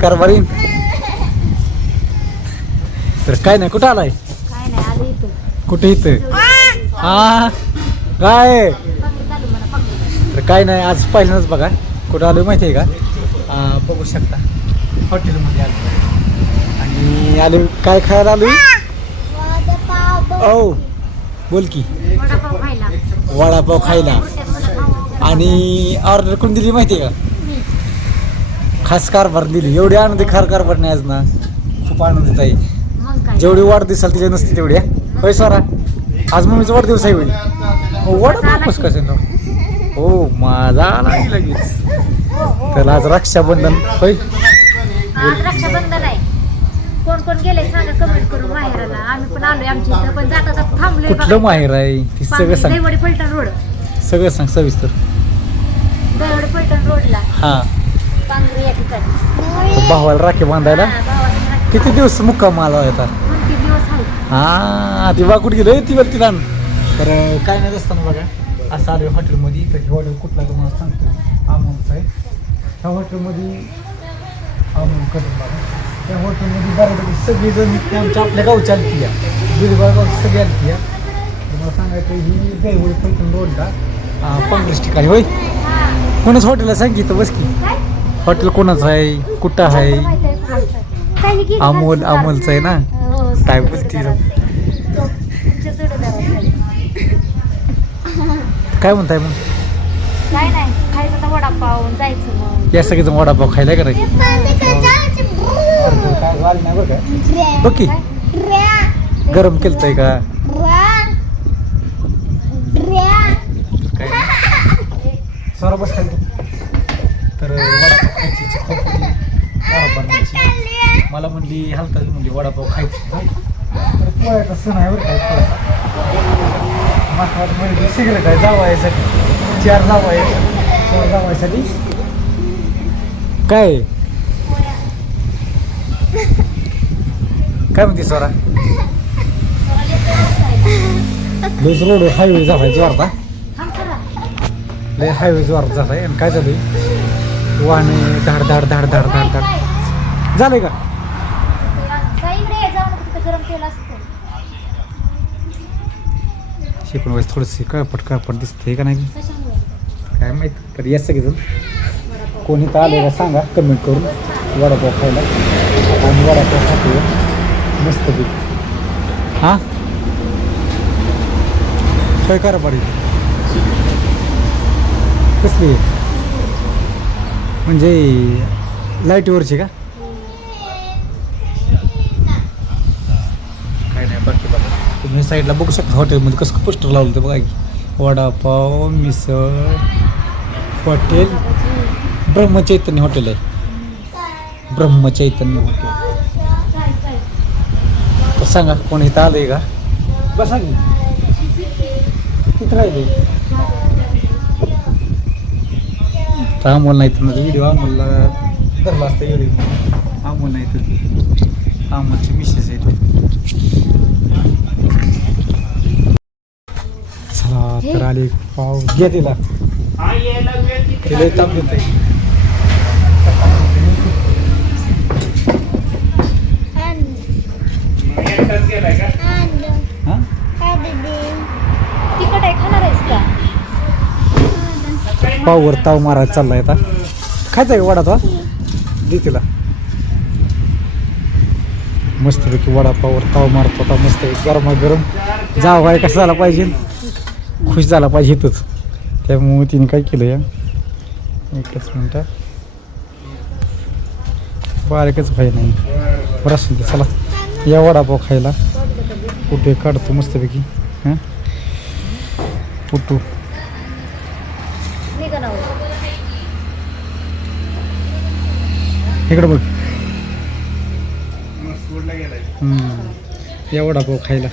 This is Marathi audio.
कारभारी तर काय नाही. कुठं आलाय? काय नाही आले इथं. कुठे इथं? हा काय तर काय नाही. आज पहिल्यांदाच बघा कुठं आलोय माहिती आहे का? बघू शकता हॉटेलमध्ये आलो आणि आलो काय खायला आलोय. ओ बोल की. वडापाव खायला. वडापाव खायला आणि ऑर्डर कोण दिली माहिती आहे का? खास कारभार दिली. एवढी आनंदी कारभार नाही आज ना. खूप आनंदित आहे. मग काय जेवढी वाढदिवसाल तिच्या नसते तेवढ्या. होय स्वरा आज मम्मीचा वाढदिवस आहे होईल. वडापाव कसं कसं हो माझा आला की लगेच. तर आज रक्षाबंधन होय. आज रक्षाबंधन आहे. कोण कोण गेले सांगा कमेंट करून माहेराला. आम्ही पण आलोय आमच्या इथं पण जाता जाता थांबलोय. कुठलं माहेर आहे ती सगळं सांग. दैवडी पलटण रोड. सगळं सांग सविस्तर. दैवडी पलटण रोडला हा पांगरी या ठिकाणी. भावाला राखी बांधायला भावाचं किती दिवस मुक्काम आला होता? 2-3 दिवस आहे. हा ती वाकुट गेलो ती वरती रान. तर काय नाही असताना बघा असं आलो हॉटेलमध्ये. तर हे हॉटेल कुठला तुम्हाला सांगतो आमोलचं आहे. ह्या हॉटेलमध्ये आमोल करून बघा. त्या हॉटेलमध्ये बऱ्यापैकी सगळीजण आमच्या आपल्या गावची आलती या बिरगाव गावची सगळी आलती या. तुम्हाला सांगायचं ही दैवडी पैठण रोडला पंगरीस ठिकाणी होय. कोणाच हॉटेलला सांगितलं बस की. हॉटेल कोणाचं आहे कुठं आहे? अमोलचं आहे ना. काय बोलती काय म्हणताय मग? काय नाही खायचं आता वडापाव जायचं मग. या सगळेजण वडापाव खायला का नाही? नाही बरं काय बघ की गरम केलतंय का? सरा बस खाली. तर वडापाव खायची इच्छा खूप होती कारभारची. मला म्हणली हलका म्हणली वडापाव खायची. तर पोळ्याचा सण आहे बरं काय थोडासा. महत्वाचं म्हणजे सिगरेट आहे जावायसाठी. 4 जावायसाठी काय काय म्हणते स्वरा? लस रोड हायवे झालाय जोरता. लय हायवे जोरात झालाय. आणि काय झालंय वाहने धाड धाड धाड धाड धाड धाड झालंय का? शिकून वेळेस थोडंसं कळपट दिसतंय का नाही काय माहित. तर या सगळेजण कोणी तर आले का सांगा कमेंट करून. वडापाव खायला आम्ही वडापाव खातो मस्त पैकी. हां काय करा पाहिजे कसली म्हणजे लाईटीवरची का? काय नाही बाकी बघा तुम्ही साईडला बघू शकता हॉटेलमध्ये कसं पोस्टर लावलं ते बघा की. वडापाव मिसळ हॉटेल ब्रह्मचैतन्य हॉटेल आहे. ब्रह्मचैतन्य हॉटेल. तर सांगा कोणी इथं आलंय का? बसा की तिथं राहिले. तर अमोल नाही तर माझा व्हिडिओ अमोलला धरला असता. व्हिडिओ अमोल नाही तर अमोलची मिसेस आहे. चला तर आले पाव घ्या तिला तिला ताप देत आहे. तिखट आहे खाणार आहेस का? पाववर ताव मारायला चाललाय आता. खायचा आहे वडा तो दे तिला. मस्तपैकी वडापाववर ताव मारतो आता मस्त गरमागरम. जाव आहे कसं झाला पाहिजे खुश झाला पाहिजे इथंच. त्यामुळे तिने काय केलं या एकच मिनटं बारीकच भाई नाही बरं असेल. चला या वडापाव खायला. कुठे काढतो मस्तपैकी. हां कुठू इकडं बघ. या वडापाव खायला